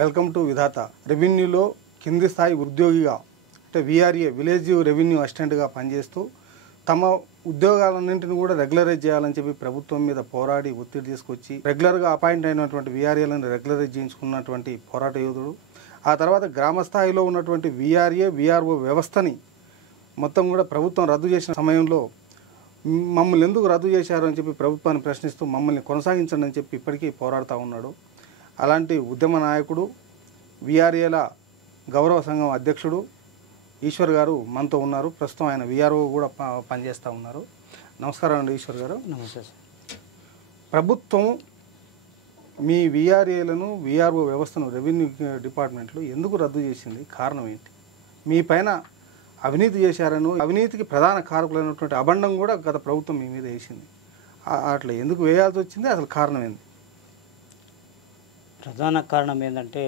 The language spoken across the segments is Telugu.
వెల్కమ్ టు విధాత. రెవెన్యూలో కింది స్థాయి ఉద్యోగిగా అంటే విఆర్ఏ విలేజ్ రెవెన్యూ అసిస్టెంట్గా పనిచేస్తూ తమ ఉద్యోగాలన్నింటినీ కూడా రెగ్యులరైజ్ చేయాలని చెప్పి ప్రభుత్వం మీద పోరాడి ఒత్తిడి తీసుకొచ్చి రెగ్యులర్గా అపాయింట్ అయినటువంటి విఆర్ఏలను రెగ్యులరైజ్ చేయించుకున్నటువంటి పోరాట యోధుడు. ఆ తర్వాత గ్రామ స్థాయిలో ఉన్నటువంటి విఆర్ఏ విఆర్ఓ వ్యవస్థని మొత్తం కూడా ప్రభుత్వం రద్దు చేసిన సమయంలో మమ్మల్ని ఎందుకు రద్దు చేశారు అని చెప్పి ప్రభుత్వాన్ని ప్రశ్నిస్తూ మమ్మల్ని కొనసాగించండి అని చెప్పి ఇప్పటికీ పోరాడుతూ ఉన్నాడు. అలాంటి ఉద్యమ నాయకుడు విఆర్ఏల గౌరవ సంఘం అధ్యక్షుడు ఈశ్వర్ గారు మనతో ఉన్నారు. ప్రస్తుతం ఆయన విఆర్ఓ కూడా పనిచేస్తూ ఉన్నారు. నమస్కారం అండి ఈశ్వర్ గారు. నమస్తే సార్. ప్రభుత్వం మీ విఆర్ఏలను విఆర్ఓ వ్యవస్థను రెవెన్యూ డిపార్ట్మెంట్లో ఎందుకు రద్దు చేసింది? కారణం ఏంటి? మీ పైన అవినీతి చేశారను, అవినీతికి ప్రధాన కారకులైనటువంటి అబండం కూడా గత ప్రభుత్వం మీ మీద వేసింది. అట్లా ఎందుకు వేయాల్సి వచ్చింది? అసలు కారణం ఏంటి? ప్రధాన కారణం ఏంటంటే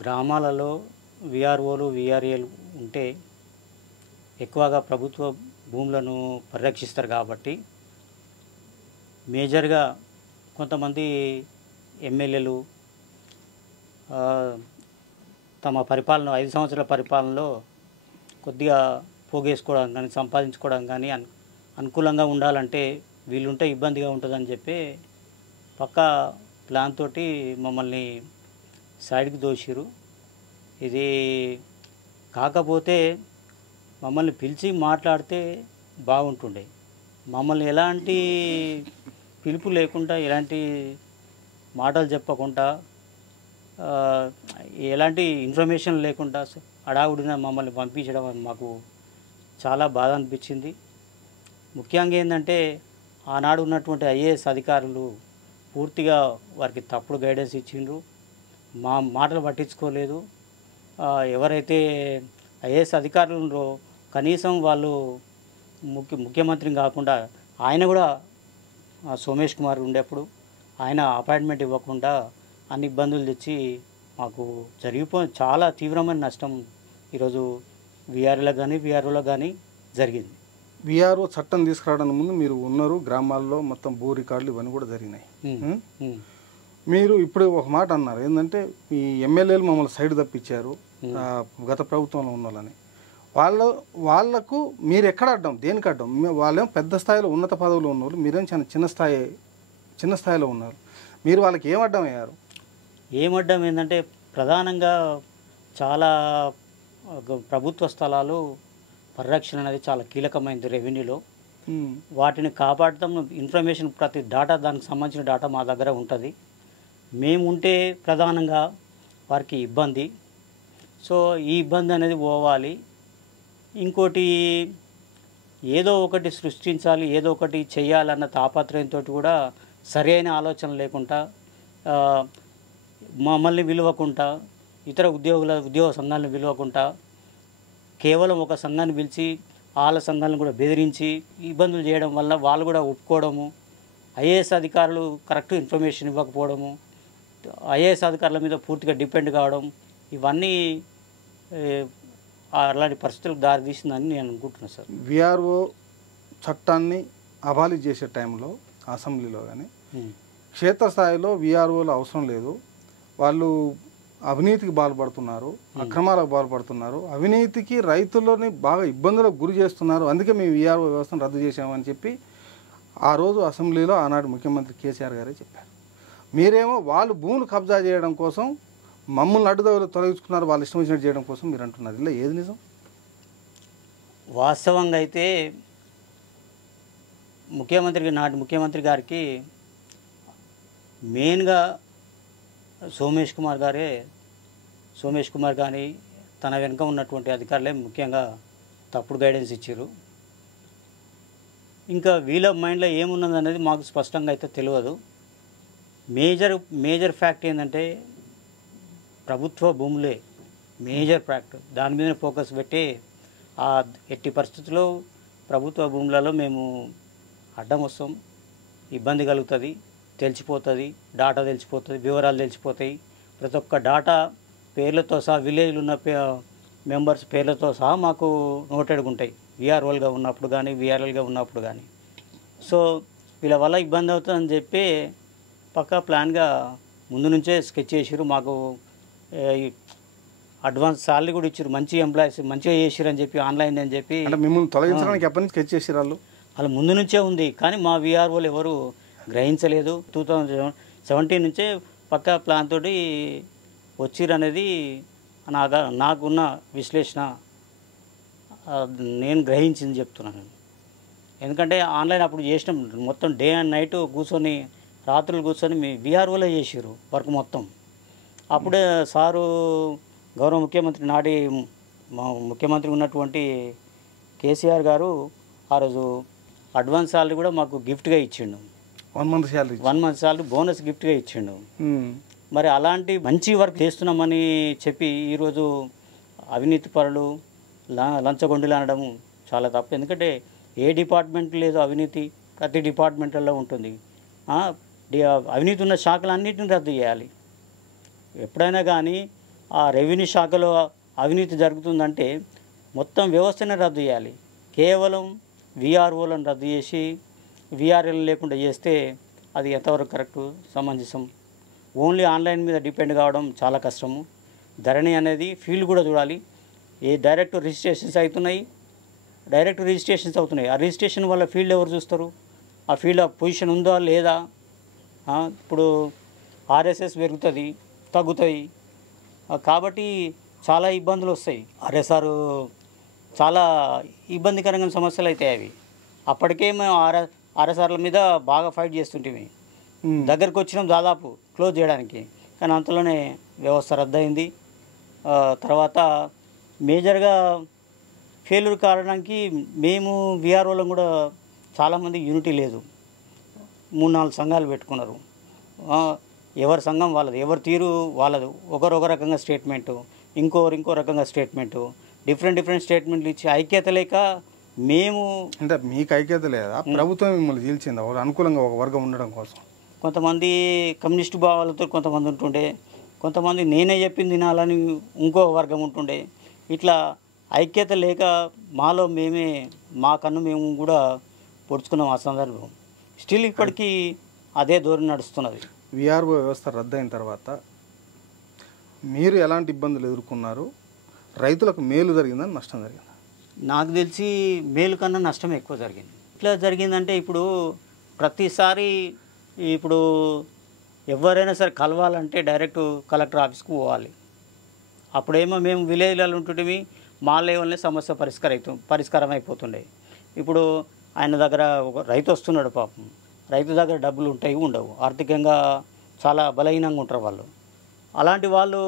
గ్రామాలలో విఆర్ఓలు విఆర్ఏలు ఉంటే ఎక్కువగా ప్రభుత్వ భూములను పరిరక్షిస్తారు కాబట్టి మేజర్గా కొంతమంది ఎమ్మెల్యేలు తమ పరిపాలన 5 సంవత్సరాల పరిపాలనలో కొద్దిగా పోగేసుకోవడం కానీ సంపాదించుకోవడం కానీ అనుకూలంగా ఉండాలంటే వీళ్ళుంటే ఇబ్బందిగా ఉంటుందని చెప్పి పక్కా ప్లాన్ తోటి మమ్మల్ని సైడ్కి దోషిరు. ఇది కాకపోతే మమ్మల్ని పిలిచి మాట్లాడితే బాగుంటుండే. మమ్మల్ని ఎలాంటి పిలుపు లేకుండా, ఎలాంటి మాటలు చెప్పకుండా, ఎలాంటి ఇన్ఫర్మేషన్ లేకుండా హడావుడిన మమ్మల్ని పంపించడం మాకు చాలా బాధ అనిపించింది. ముఖ్యంగా ఏంటంటే ఆనాడు ఉన్నటువంటి ఐఏఎస్ అధికారులు పూర్తిగా వారికి తప్పుడు గైడెన్స్ ఇచ్చిండ్రు. మా మాటలు పట్టించుకోలేదు. ఎవరైతే ఐఏఎస్ అధికారులు ఉన్నారో కనీసం వాళ్ళు ముఖ్యమంత్రిని కాకుండా ఆయన కూడా సోమేష్ కుమార్ ఉండేప్పుడు ఆయన అపాయింట్మెంట్ ఇవ్వకుండా అన్ని ఇబ్బందులు తెచ్చి మాకు చాలా తీవ్రమైన నష్టం ఈరోజు విఆర్ఓలకు కానీ విఆర్ఓలకు కానీ జరిగింది. విఆర్ఓ చట్టం తీసుకురావడానికి ముందు మీరు ఉన్నారు గ్రామాల్లో, మొత్తం భూ రికార్డులు ఇవన్నీ కూడా జరిగినాయి. మీరు ఇప్పుడు ఒక మాట అన్నారు ఏంటంటే ఈ ఎమ్మెల్యేలు మమ్మల్ని సైడ్ తప్పించారు గత ప్రభుత్వంలో ఉన్న వాళ్ళని. వాళ్లకు మీరు ఎక్కడ అడ్డం? దేనికి అడ్డం? వాళ్ళేం పెద్ద స్థాయిలో ఉన్నత పదవులు ఉన్నవాళ్ళు, మీరేం చాలా చిన్న స్థాయిలో ఉన్నారు. మీరు వాళ్ళకి ఏం అడ్డం అయ్యారు? ఏమడ్డం ఏంటంటే ప్రధానంగా చాలా ప్రభుత్వ స్థలాలు పరిరక్షణ అనేది చాలా కీలకమైనది రెవెన్యూలో. వాటిని కాపాడటం ఇన్ఫర్మేషన్ ప్రతి డాటా, దానికి సంబంధించిన డాటా మా దగ్గర ఉంటుంది. మేము ఉంటే ప్రధానంగా వారికి ఇబ్బంది. సో ఈ ఇబ్బంది అనేది పోవాలి. ఇంకోటి ఏదో ఒకటి సృష్టించాలి, ఏదో ఒకటి చేయాలన్న తాపత్రయంతో కూడా సరైన ఆలోచన లేకుండా, మమ్మల్ని విలువకుండా, ఇతర ఉద్యోగ సంఘాలను విలువకుండా కేవలం ఒక సంఘాన్ని పిలిచి వాళ్ళ సంఘాలను కూడా బెదిరించి ఇబ్బందులు చేయడం వల్ల వాళ్ళు కూడా ఒప్పుకోవడము, ఐఏఎస్ అధికారులు కరెక్ట్ ఇన్ఫర్మేషన్ ఇవ్వకపోవడము, ఐఏఎస్ అధికారుల మీద పూర్తిగా డిపెండ్ కావడం, ఇవన్నీ అలాంటి పరిస్థితులకు దారితీసిందని నేను అనుకుంటున్నాను సార్. విఆర్ఓ చట్టాన్ని అబాలిష్ చేసే టైంలో అసెంబ్లీలో కానీ క్షేత్రస్థాయిలో విఆర్ఓలు అవసరం లేదు, వాళ్ళు అవినీతికి బాధపడుతున్నారు, అక్రమాలకు బాధపడుతున్నారు, అవినీతికి రైతులని బాగా ఇబ్బందులకు గురి చేస్తున్నారు, అందుకే మేము విఆర్ఓ వ్యవస్థను రద్దు చేసామని చెప్పి ఆ రోజు అసెంబ్లీలో ఆనాడు ముఖ్యమంత్రి కేసీఆర్ గారే చెప్పారు. మీరేమో వాళ్ళు భూములు కబ్జా చేయడం కోసం మమ్మల్ని అడ్డుదోవలు తొలగించుకున్నారు, వాళ్ళు ఇష్టం వచ్చినట్టు చేయడం కోసం మీరు అంటున్నారు. ఇలా ఏది నిజం? వాస్తవంగా అయితే నాటి ముఖ్యమంత్రి గారికి మెయిన్గా సోమేష్ కుమార్ కానీ తన వెనుక ఉన్నటువంటి అధికారులే ముఖ్యంగా తప్పుడు గైడెన్స్ ఇచ్చారు. ఇంకా వీళ్ళ మైండ్లో ఏమున్నది అనేది మాకు స్పష్టంగా అయితే తెలియదు. మేజర్ ఫ్యాక్ట్ ఏంటంటే ప్రభుత్వ భూములే మేజర్ ఫ్యాక్ట్. దాని మీద ఫోకస్ పెట్టి ఎట్టి పరిస్థితుల్లో ప్రభుత్వ భూములలో మేము అడ్డం వస్తాం, ఇబ్బంది కలుగుతుంది, తెలిసిపోతుంది, డాటా తెలిసిపోతుంది, వివరాలు తెలిసిపోతాయి. ప్రతి ఒక్క డాటా పేర్లతో సహా, విలేజ్లో ఉన్న మెంబర్స్ పేర్లతో సహా మాకు నోటెడ్గా ఉంటాయి, విఆర్ఓలుగా ఉన్నప్పుడు కానీ విఆర్ఎల్గా ఉన్నప్పుడు కానీ. సో వీళ్ళ వల్ల ఇబ్బంది అవుతుందని చెప్పి పక్కా ప్లాన్గా ముందు నుంచే స్కెచ్ చేసిరు. మాకు ఈ అడ్వాన్స్ సాలరీ కూడా ఇచ్చారు. మంచి ఎంప్లాయీస్ మంచిగా చేసిరు అని చెప్పి ఆన్లైన్ అని చెప్పి. అంటే మిమ్మల్ని తొలగించడానికి ఎప్పటి నుంచి స్కెచ్ చేసిరు వాళ్ళు? వాళ్ళ ముందు నుంచే ఉంది, కానీ మా విఆర్ఓలు ఎవరు గ్రహించలేదు. 2017 నుంచే పక్కా ప్లాన్ తోటి వచ్చిర్రు అనేది నాకున్న విశ్లేషణ, నేను గ్రహించింది చెప్తున్నాను. ఎందుకంటే ఆన్లైన్ అప్పుడు చేసినాం, మొత్తం డే అండ్ నైట్ కూర్చొని రాత్రులు కూర్చొని మీ విఆర్ఓలే చేసిర్రు వర్క్ మొత్తం. అప్పుడే సారు గౌరవ ముఖ్యమంత్రి నాటి మా ముఖ్యమంత్రి ఉన్నటువంటి కేసీఆర్ గారు ఆ రోజు అడ్వాన్స్ సాలరీ కూడా మాకు గిఫ్ట్గా ఇచ్చిండు. 1 month salary 1 month salary bonus గిఫ్ట్గా ఇచ్చిండు. మరి అలాంటి మంచి వర్క్ చేస్తున్నామని చెప్పి ఈరోజు అవినీతి పరులు లంచగొండులు అనడం చాలా తప్పు. ఎందుకంటే ఏ డిపార్ట్మెంట్ లేదు అవినీతి, ప్రతి డిపార్ట్మెంట్లో ఉంటుంది. అవినీతి ఉన్న శాఖలన్నింటిని రద్దు చేయాలి. ఎప్పుడైనా కానీ ఆ రెవెన్యూ శాఖలో అవినీతి జరుగుతుందంటే మొత్తం వ్యవస్థనే రద్దు చేయాలి. కేవలం విఆర్ఓలను రద్దు చేసి విఆర్ఎల్ లేకుండా చేస్తే అది ఎంతవరకు కరెక్టు, సమంజసం? ఓన్లీ ఆన్లైన్ మీద డిపెండ్ కావడం చాలా కష్టము. ధరణి అనేది ఫీల్డ్ కూడా చూడాలి. డైరెక్ట్ రిజిస్ట్రేషన్స్ అవుతున్నాయి. ఆ రిజిస్ట్రేషన్ వల్ల ఫీల్డ్ ఎవరు చూస్తారు? ఆ ఫీల్డ్ పొజిషన్ ఉందా లేదా? ఇప్పుడు ఆర్ఎస్ఎస్ పెరుగుతుంది, తగ్గుతాయి. కాబట్టి చాలా ఇబ్బందులు వస్తాయి. ఆర్ఎస్ఆర్ చాలా ఇబ్బందికరమైన సమస్యలు అవుతాయి అవి. అప్పటికే మేము ఆర్ఎస్ఆర్ల మీద బాగా ఫైట్ చేస్తుంటేమి, దగ్గరికి వచ్చినాం దాదాపు క్లోజ్ చేయడానికి, కానీ అంతలోనే వ్యవస్థ రద్దయింది. తర్వాత మేజర్గా ఫెయిల్యూర్ కావడానికి మేము విఆర్ఓలం కూడా చాలామంది యూనిటీ లేదు. 3-4 సంఘాలు పెట్టుకున్నారు. ఎవరి సంఘం వాళ్ళది, ఎవరి తీరు వాళ్ళది. ఒకరు ఒక రకంగా స్టేట్మెంటు, ఇంకో రకంగా స్టేట్మెంటు, డిఫరెంట్ స్టేట్మెంట్లు ఇచ్చి ఐక్యత లేక మేము. అంటే మీకు ఐక్యత లేదా? ప్రభుత్వం మిమ్మల్ని చీల్చిందా అనుకూలంగా ఒక వర్గం ఉండడం కోసం? కొంతమంది కమ్యూనిస్టు భావాలతో కొంతమంది ఉంటుండే, కొంతమంది నేనే చెప్పింది వినాలని ఇంకో వర్గం ఉంటుండే. ఇట్లా ఐక్యత లేక మాలో మేమే మా కన్ను మేము కూడా పొడుచుకున్నాం ఆ సందర్భం. స్టిల్ ఇప్పటికీ అదే ధోరణి నడుస్తున్నది. విఆర్ఓ వ్యవస్థ రద్దయిన తర్వాత మీరు ఎలాంటి ఇబ్బందులు ఎదుర్కొన్నారు? రైతులకు మేలు జరిగిందని నష్టం జరిగిందా? నాకు తెలిసి మేలు కన్నా నష్టం ఎక్కువ జరిగింది. ఇట్లా జరిగిందంటే ఇప్పుడు ప్రతిసారి ఇప్పుడు ఎవరైనా సరే కలవాలంటే డైరెక్ట్ కలెక్టర్ ఆఫీస్కి పోవాలి. అప్పుడేమో మేము విలేజ్లలో ఉంటుంటే మా లెవెల్నే సమస్య పరిష్కారం అయిపోతుండే. ఇప్పుడు ఆయన దగ్గర ఒక రైతు వస్తున్నాడు, పాపం రైతు దగ్గర డబ్బులు ఉంటాయి ఉండవు, ఆర్థికంగా చాలా బలహీనంగా ఉంటారు వాళ్ళు. అలాంటి వాళ్ళు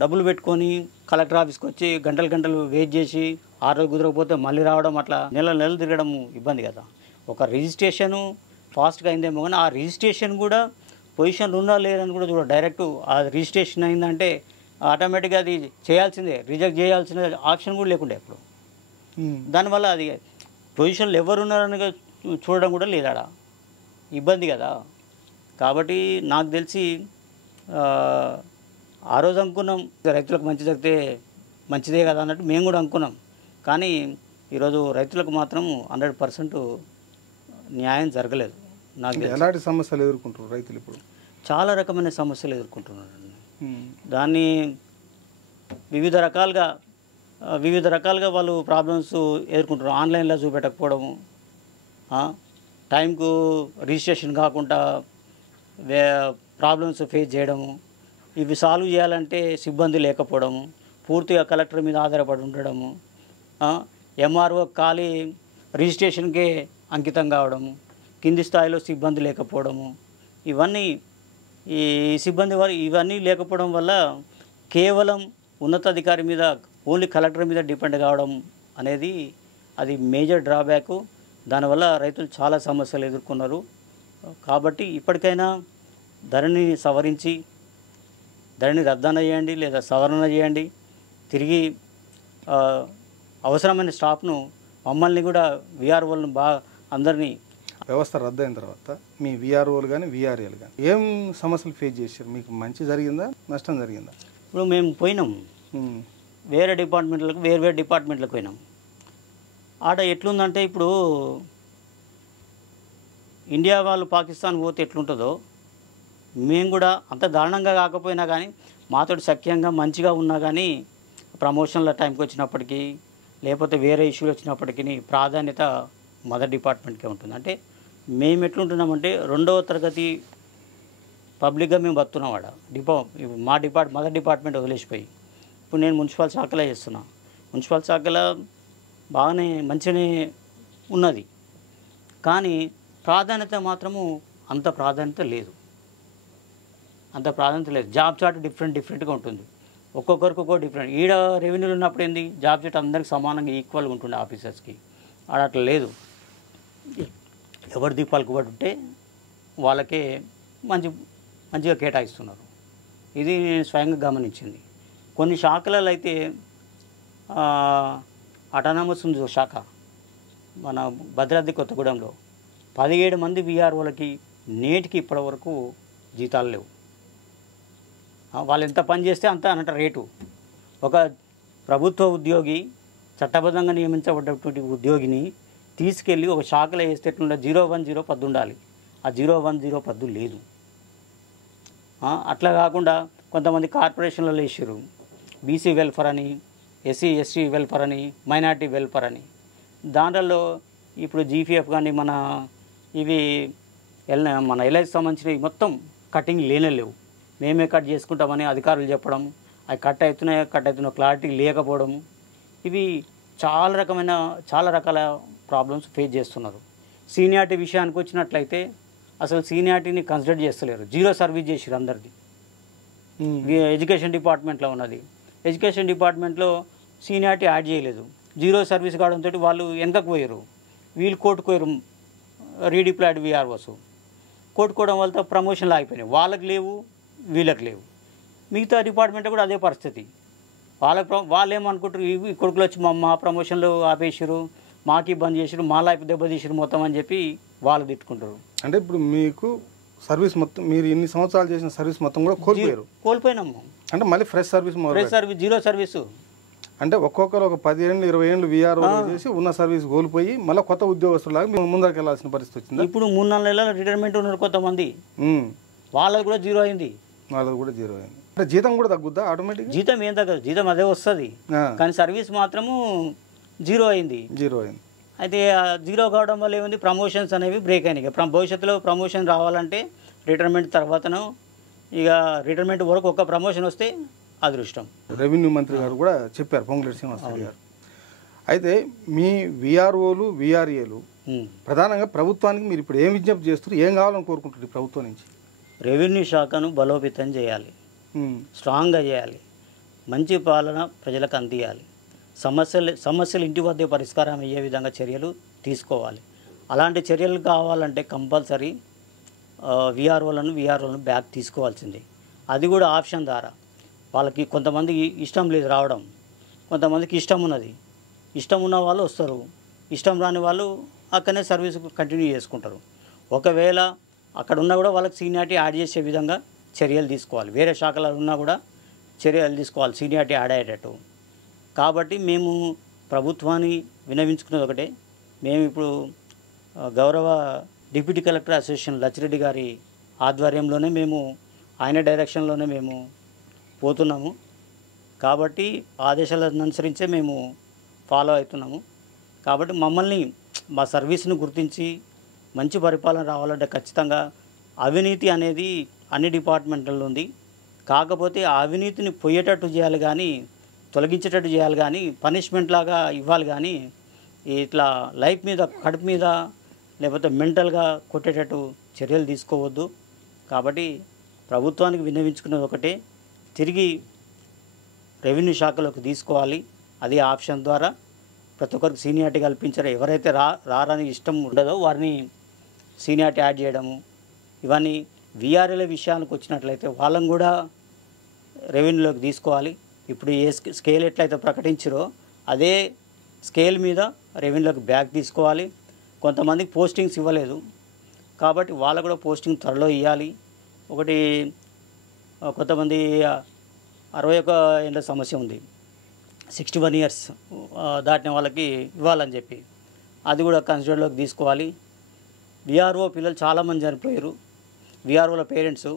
డబ్బులు పెట్టుకొని కలెక్టర్ ఆఫీస్కి వచ్చి గంటలు వెయిట్ చేసి 6 రోజులు కుదరకపోతే మళ్ళీ రావడం, అట్లా నెలలు తిరగడం ఇబ్బంది కదా. ఒక రిజిస్ట్రేషను ఫాస్ట్గా అయిందేమో కానీ ఆ రిజిస్ట్రేషన్ కూడా పొజిషన్లు ఉన్నా లేదని కూడా చూడ. డైరెక్ట్ ఆ రిజిస్ట్రేషన్ అయిందంటే ఆటోమేటిక్గా అది చేయాల్సిందే, రిజెక్ట్ చేయాల్సిన ఆప్షన్ కూడా లేకుండే ఇప్పుడు. దానివల్ల అది పొజిషన్లు ఎవరున్నారని చూడడం కూడా లేదాడ, ఇబ్బంది కదా. కాబట్టి నాకు తెలిసి ఆ రోజు అనుకున్నాం రైతులకు మంచి జరిగితే మంచిదే కదా అన్నట్టు మేము కూడా అనుకున్నాం. కానీ ఈరోజు రైతులకు మాత్రం 100% న్యాయం జరగలేదు. నాకు ఎలాంటి సమస్యలు ఎదుర్కొంటారు రైతులు? ఇప్పుడు చాలా రకమైన సమస్యలు ఎదుర్కొంటున్నారు. దాన్ని వివిధ రకాలుగా వాళ్ళు ప్రాబ్లమ్స్ ఎదుర్కొంటున్నారు. ఆన్లైన్లో చూపెట్టకపోవడము, టైంకు రిజిస్ట్రేషన్ కాకుండా ప్రాబ్లమ్స్ ఫేస్ చేయడము, ఇవి సాల్వ్ చేయాలంటే సిబ్బంది లేకపోవడము, పూర్తిగా కలెక్టర్ మీద ఆధారపడి ఉండడము, ఎంఆర్ఓ ఖాళీ రిజిస్ట్రేషన్కే అంకితం కావడము, కింది స్థాయిలో సిబ్బంది లేకపోవడము, ఇవన్నీ లేకపోవడం వల్ల కేవలం ఉన్నతాధికారి మీద, ఓన్లీ కలెక్టర్ మీద డిపెండ్ కావడం అనేది అది మేజర్ డ్రాబ్యాక్. దానివల్ల రైతులు చాలా సమస్యలు ఎదుర్కొన్నారు. కాబట్టి ఇప్పటికైనా ధరణిని సవరించి ధరణి రద్దన చేయండి లేదా సవరణ చేయండి. తిరిగి అవసరమైన స్టాఫ్ను మమ్మల్ని కూడా విఆర్ఓలను అందరినీ. వ్యవస్థ రద్దయిన తర్వాత మీ విఆర్ఓలు కానీ విఆర్ఏలు కానీ ఏం సమస్యలు ఫేస్ చేశారు? మీకు మంచి జరిగిందా, నష్టం జరిగిందా? ఇప్పుడు మేము పోయినాం వేరే డిపార్ట్మెంట్లకు పోయినాం. ఆడ ఎట్లుందంటే ఇప్పుడు ఇండియా వాళ్ళు పాకిస్తాన్ పోతే ఎట్లుంటుందో మేము కూడా అంత దారుణంగా కాకపోయినా కానీ మాతో సఖ్యంగా మంచిగా ఉన్నా కానీ ప్రమోషన్ల టైంకి వచ్చినప్పటికీ లేకపోతే వేరే ఇష్యూలు వచ్చినప్పటికీ ప్రాధాన్యత మదర్ డిపార్ట్మెంట్కే ఉంటుంది. అంటే మేము ఎట్లుంటున్నామంటే 2వ తరగతి పబ్లిక్గా మేము బతున్నాం ఆడ మా మదర్ డిపార్ట్మెంట్ వదిలేసిపోయి ఇప్పుడు నేను మున్సిపల్ శాఖలో చేస్తున్నా. మున్సిపల్ శాఖలో బాగానే మంచిగానే ఉన్నది, కానీ ప్రాధాన్యత మాత్రము అంత ప్రాధాన్యత లేదు. జాబ్ చార్ట్ డిఫరెంట్గా ఉంటుంది, ఒక్కొక్కరికి ఒక్కో డిఫరెంట్. ఈడ రెవెన్యూలు ఉన్నప్పుడు ఏంది జాబ్ చార్ట్ అందరికి సమానంగా ఈక్వల్గా ఉంటుండే ఆఫీసర్స్కి. ఆడ అట్లా లేదు, ఎవరి దీపాలకు పడి ఉంటే వాళ్ళకే మంచిగా కేటాయిస్తున్నారు. ఇది నేను స్వయంగా గమనించింది. కొన్ని శాఖలలో అయితే అటానమస్ ఉంది శాఖ మన భద్రాద్రి కొత్తగూడెంలో 17 మంది వీఆర్ఓలకి నేటికి ఇప్పటివరకు జీతాలు లేవు. వాళ్ళు ఎంత పని చేస్తే అంత అన్నట రేటు. ఒక ప్రభుత్వ ఉద్యోగి చట్టబద్ధంగా నియమించబడ్డటువంటి ఉద్యోగిని తీసుకెళ్ళి ఒక శాఖలో వేస్తే ఎట్లుండే 010 పద్దు ఉండాలి, ఆ 010 పద్దు లేదు. అట్లా కాకుండా కొంతమంది కార్పొరేషన్లలో వేసారు బీసీ వెల్ఫేర్ అని, ఎస్సీ ఎస్టీ వెల్ఫేర్ అని, మైనార్టీ వెల్ఫేర్ అని. దాంట్లో ఇప్పుడు జీపీఎఫ్ కానీ మన ఎల్ఐకి సంబంధించినవి మొత్తం కటింగ్ లేవు. మేమే కట్ చేసుకుంటామని అధికారులు చెప్పడం, అవి కట్ అవుతున్నాయో క్లారిటీ లేకపోవడము, ఇవి చాలా రకాల ప్రాబ్లమ్స్ ఫేస్ చేస్తున్నారు. సీనియారిటీ విషయానికి వచ్చినట్లయితే అసలు సీనియారిటీని కన్సిడర్ చేస్తలేరు, 0 సర్వీస్ చేసారు అందరిది. ఎడ్యుకేషన్ డిపార్ట్మెంట్లో ఉన్నది, ఎడ్యుకేషన్ డిపార్ట్మెంట్లో సీనియారిటీ యాడ్ చేయలేదు, 0 సర్వీస్ కావడంతో వాళ్ళు వెనకకు పోయారు. వీళ్ళు కోర్టుకోయారు, రీడిప్లాయిడ్ వీఆర్ఓస్ కోర్టుకోవడం వల్ల ప్రమోషన్లు ఆగిపోయినాయి. వాళ్ళకి లేవు, వీళ్ళకి లేవు. మిగతా డిపార్ట్మెంట్ కూడా అదే పరిస్థితి. వాళ్ళు ఏమనుకుంటారు, ఈ కొడుకులు వచ్చి మా ప్రమోషన్లు ఆపేసారు, మాకు ఇబ్బంది చేసారు, మా లైఫ్ దెబ్బతీసారు మొత్తం అని చెప్పి వాళ్ళు తిట్టుకుంటారు. అంటే ఇప్పుడు మీకు సర్వీస్ మొత్తం, మీరు ఇన్ని సంవత్సరాలు చేసిన సర్వీస్ మొత్తం కూడా కోల్పోయినాము. అంటే మళ్ళీ ఫ్రెష్ సర్వీస్ 0 సర్వీసు. అంటే ఒక్కొక్కరు ఒక 10 ఏళ్ళు 20 ఏళ్ళు వీఆర్ఓ చేసి ఉన్న సర్వీస్ కోల్పోయి మళ్ళీ కొత్త ఉద్యోగస్తులాగా మేము ముందరికి వెళ్ళాల్సిన పరిస్థితి వచ్చింది. ఇప్పుడు 3-4 నెలల రిటైర్మెంట్ ఉన్నారు కొంతమంది, వాళ్ళది కూడా 0 అయింది. అంటే జీతం కూడా తగ్గుద్దా ఆటోమేటిక్? జీతం ఏం తగ్గదు, జీతం అదే వస్తుంది, కానీ సర్వీస్ మాత్రము 0 అయింది. అయితే 0 కావడం వల్ల ఏముంది, ప్రమోషన్స్ అనేవి బ్రేక్ అయినాయి. భవిష్యత్తులో ప్రమోషన్ రావాలంటే రిటైర్మెంట్ తర్వాతను, ఇక రిటైర్మెంట్ వరకు ఒక ప్రమోషన్ వస్తే అదృష్టం. రెవెన్యూ మంత్రి గారు కూడా చెప్పారు, పొంగులేటి శ్రీనివాసరెడ్డి గారు. అయితే మీ విఆర్ఓలు విఆర్ఏలు ప్రధానంగా ప్రభుత్వానికి మీరు ఇప్పుడు ఏం విజ్ఞప్తి చేస్తారు, ఏం కావాలని కోరుకుంటుంది ప్రభుత్వం నుంచి? రెవెన్యూ శాఖను బలోపేతం చేయాలి, స్ట్రాంగ్గా చేయాలి, మంచి పాలన ప్రజలకు అందియాలి, సమస్యలు ఇంటి వద్దే పరిష్కారం అయ్యే విధంగా చర్యలు తీసుకోవాలి. అలాంటి చర్యలు కావాలంటే కంపల్సరీ వీఆర్ఓలను బ్యాక్ తీసుకోవాల్సిందే. అది కూడా ఆప్షన్ ద్వారా. వాళ్ళకి కొంతమందికి ఇష్టం లేదు రావడం, కొంతమందికి ఇష్టం ఉన్నది. ఇష్టం ఉన్న వాళ్ళు వస్తారు, ఇష్టం రాని వాళ్ళు అక్కడనే సర్వీస్ కంటిన్యూ చేసుకుంటారు. ఒకవేళ అక్కడ ఉన్నా కూడా వాళ్ళకి సీనియారిటీ యాడ్ చేసే విధంగా చర్యలు తీసుకోవాలి. వేరే శాఖలలో ఉన్నా కూడా చర్యలు తీసుకోవాలి సీనియారిటీ యాడ్ అయ్యేటట్టు. కాబట్టి మేము ప్రభుత్వాన్ని వినవించుకున్నది ఒకటే, మేము ఇప్పుడు గౌరవ డిప్యూటీ కలెక్టర్ అసోసియేషన్ లచ్చిరెడ్డి గారి ఆధ్వర్యంలోనే మేము, ఆయన డైరెక్షన్లోనే మేము పోతున్నాము. కాబట్టి ఆదేశాలను అనుసరించే మేము ఫాలో అవుతున్నాము. కాబట్టి మమ్మల్ని, మా సర్వీస్ను గుర్తించి మంచి పరిపాలన రావాలంటే ఖచ్చితంగా అవినీతి అనేది అన్ని డిపార్ట్మెంట్లలో ఉంది. కాకపోతే ఆ అవినీతిని పోయేటట్టు చేయాలి కానీ, తొలగించేటట్టు చేయాలి కానీ, పనిష్మెంట్ లాగా ఇవ్వాలి కానీ, ఇట్లా లైఫ్ మీద, కడుపు మీద, లేకపోతే మెంటల్గా కొట్టేటట్టు చర్యలు తీసుకోవద్దు. కాబట్టి ప్రభుత్వానికి విన్నవించుకున్నది ఒకటే, తిరిగి రెవెన్యూ శాఖలోకి తీసుకోవాలి. అది ఆప్షన్ ద్వారా ప్రతి ఒక్కరికి సీనియారిటీ కల్పించారు. ఎవరైతే రారని ఇష్టం ఉండదో వారిని సీనియారిటీ యాడ్ చేయడము, ఇవన్నీ. వీఆర్ఏల విషయానికి వచ్చినట్లయితే వాళ్ళని కూడా రెవెన్యూలోకి తీసుకోవాలి. ఇప్పుడు ఏ స్కేల్ ఎట్లయితే ప్రకటించారో అదే స్కేల్ మీద రెవెన్యూలోకి బ్యాక్ తీసుకోవాలి. కొంతమందికి పోస్టింగ్స్ ఇవ్వలేదు కాబట్టి వాళ్ళకు కూడా పోస్టింగ్ త్వరలో ఇవ్వాలి. ఒకటి కొంతమంది 61 ఏళ్ళ సమస్య ఉంది, 61 ఇయర్స్ దాటిన వాళ్ళకి ఇవ్వాలని చెప్పి అది కూడా కన్సిడర్లోకి తీసుకోవాలి. విఆర్ఓ పిల్లలు చాలామంది చనిపోయారు, విఆర్ఓల పేరెంట్స్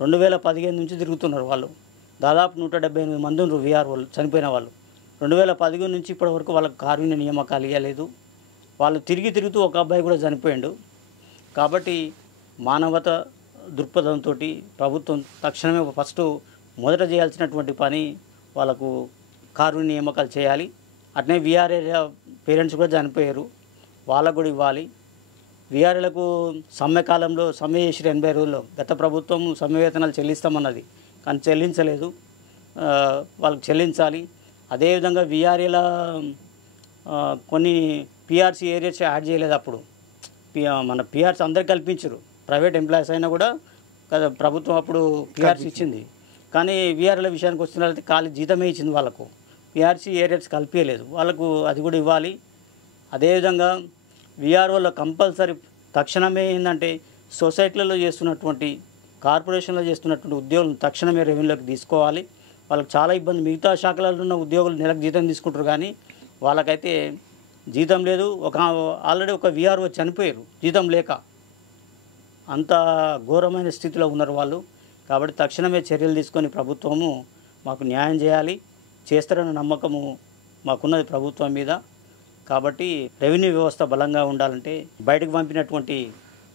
2015 నుంచి తిరుగుతున్నారు వాళ్ళు. దాదాపు 178 మంది ఉన్నారు వీఆర్ఓలు చనిపోయిన వాళ్ళు. 2015 నుంచి ఇప్పటి వరకు వాళ్ళకి కార్మిక నియామకాలు ఇవ్వలేదు. వాళ్ళు తిరుగుతూ ఒక అబ్బాయి కూడా చనిపోయాడు. కాబట్టి మానవత దృక్పథంతో ప్రభుత్వం తక్షణమే మొదట చేయాల్సినటువంటి పని వాళ్ళకు కార్మిక నియామకాలు చేయాలి. అట్నే వీఆర్ఏ పేరెంట్స్ కూడా చనిపోయారు, వాళ్ళకు కూడా ఇవ్వాలి. వీఆర్ఏలకు సమ్మె కాలంలో సమ్మె చేసిన 80 రోజుల్లో గత ప్రభుత్వం సమ్మె వేతనాలు చెల్లిస్తామన్నది, కానీ చెల్లించలేదు. వాళ్ళకి చెల్లించాలి. అదేవిధంగా వీఆర్ఏల కొన్ని పిఆర్సీ ఏరియాస్ యాడ్ చేయలేదు. అప్పుడు మన పిఆర్సీ అందరికి కల్పించారు, ప్రైవేట్ ఎంప్లాయీస్ అయినా కూడా కదా ప్రభుత్వం అప్పుడు పిఆర్సీ ఇచ్చింది. కానీ వీఆర్ఏల విషయానికి వస్తున్నట్లయితే ఖాళీ జీతమే ఇచ్చింది వాళ్ళకు, పిఆర్సీ ఏరియాస్ కల్పించలేదు. వాళ్ళకు అది కూడా ఇవ్వాలి. అదేవిధంగా వీఆర్ఓలో కంపల్సరీ తక్షణమే ఏంటంటే సొసైటీలలో చేస్తున్నటువంటి కార్పొరేషన్లో చేస్తున్నటువంటి ఉద్యోగులను తక్షణమే రెవెన్యూలోకి తీసుకోవాలి. వాళ్ళకి చాలా ఇబ్బంది. మిగతా శాఖలలో ఉన్న ఉద్యోగులు నెలకు జీతం తీసుకుంటారు, కానీ వాళ్ళకైతే జీతం లేదు. ఆల్రెడీ ఒక వీఆర్ఓ చనిపోయారు జీతం లేక. అంత ఘోరమైన స్థితిలో ఉన్నారు వాళ్ళు. కాబట్టి తక్షణమే చర్యలు తీసుకొని ప్రభుత్వము మాకు న్యాయం చేయాలి, చేస్తారన్న నమ్మకము మాకున్నది ప్రభుత్వం మీద. కాబట్టి రెవెన్యూ వ్యవస్థ బలంగా ఉండాలంటే బయటకు పంపినటువంటి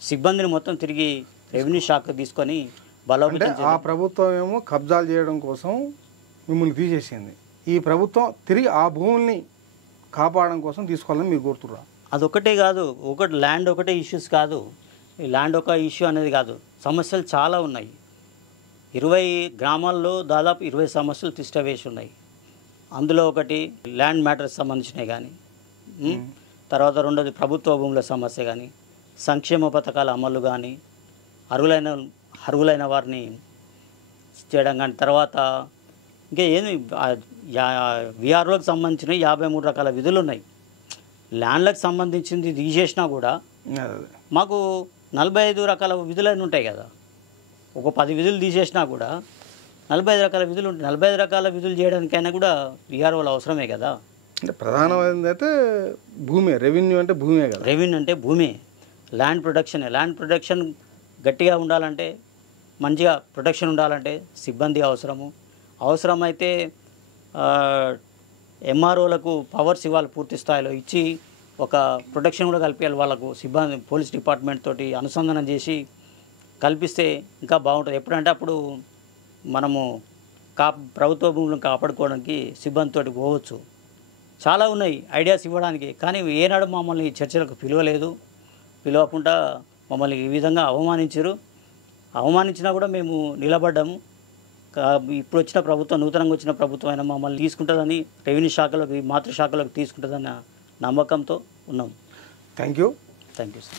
సిబ్బందిని మొత్తం తిరిగి రెవెన్యూ శాఖ తీసుకొని బలోపేతం ఆ ప్రభుత్వం ఏమో కబ్జాలు చేయడం కోసం మిమ్మల్ని తీసేసింది. ఈ ప్రభుత్వం తిరిగి ఆ భూముల్ని కాపాడడం కోసం తీసుకోవాలని మీరు కోరుతుర్రా? అదొకటే కాదు, ల్యాండ్ ఒకటే ఇష్యూస్ కాదు. ఈ ల్యాండ్ ఒక ఇష్యూ అనేది కాదు, సమస్యలు చాలా ఉన్నాయి. 20 గ్రామాల్లో దాదాపు 20 సమస్యలు తిష్టవేసి ఉన్నాయి. అందులో ఒకటి ల్యాండ్ మ్యాటర్స్ సంబంధించినవి కానీ, తర్వాత రెండోది ప్రభుత్వ భూముల సమస్య కానీ, సంక్షేమ పథకాల అమలు కానీ, అర్హులైన వారిని చేయడం కానీ, తర్వాత ఇంకా ఏంది వీఆర్ఓకి సంబంధించిన 53 రకాల విధులు ఉన్నాయి. ల్యాండ్లకు సంబంధించింది తీసేసినా కూడా మాకు 45 రకాల విధులైన ఉంటాయి కదా. ఒక 10 విధులు తీసేసినా కూడా 45 రకాల విధులు ఉంటాయి. 45 రకాల విధులు చేయడానికైనా కూడా వీఆర్ఓలు అవసరమే కదా. అంటే ప్రధానమైనది అయితే భూమే, రెవెన్యూ అంటే భూమే కదా. రెవెన్యూ అంటే భూమే, ల్యాండ్ ప్రొటెక్షన్ గట్టిగా ఉండాలంటే, మంచిగా ప్రొటెక్షన్ ఉండాలంటే సిబ్బంది అవసరమైతే ఎంఆర్ఓలకు పవర్స్ ఇవ్వాలి, పూర్తి స్థాయిలో ఇచ్చి ఒక ప్రొటెక్షన్ కూడా కల్పించాలి వాళ్ళకు. సిబ్బంది పోలీస్ డిపార్ట్మెంట్ తోటి అనుసంధానం చేసి కల్పిస్తే ఇంకా బాగుంటుంది. ఎప్పుడంటే అప్పుడు మనము ప్రభుత్వ భూములను కాపాడుకోవడానికి సిబ్బందితోటి పోవచ్చు. చాలా ఉన్నాయి ఐడియాస్ ఇవ్వడానికి, కానీ ఏనాడు మమ్మల్ని చర్చలకు పిలవకుండా మమ్మల్ని ఈ విధంగా అవమానించినా కూడా మేము నిలబడ్డాము. ఇప్పుడు వచ్చిన ప్రభుత్వం, నూతనంగా వచ్చిన ప్రభుత్వం అయినా మమ్మల్ని తీసుకుంటుందని, రెవెన్యూ శాఖలోకి మాతృశాఖలోకి తీసుకుంటుందన్న నమ్మకంతో ఉన్నాం. Thank you sir.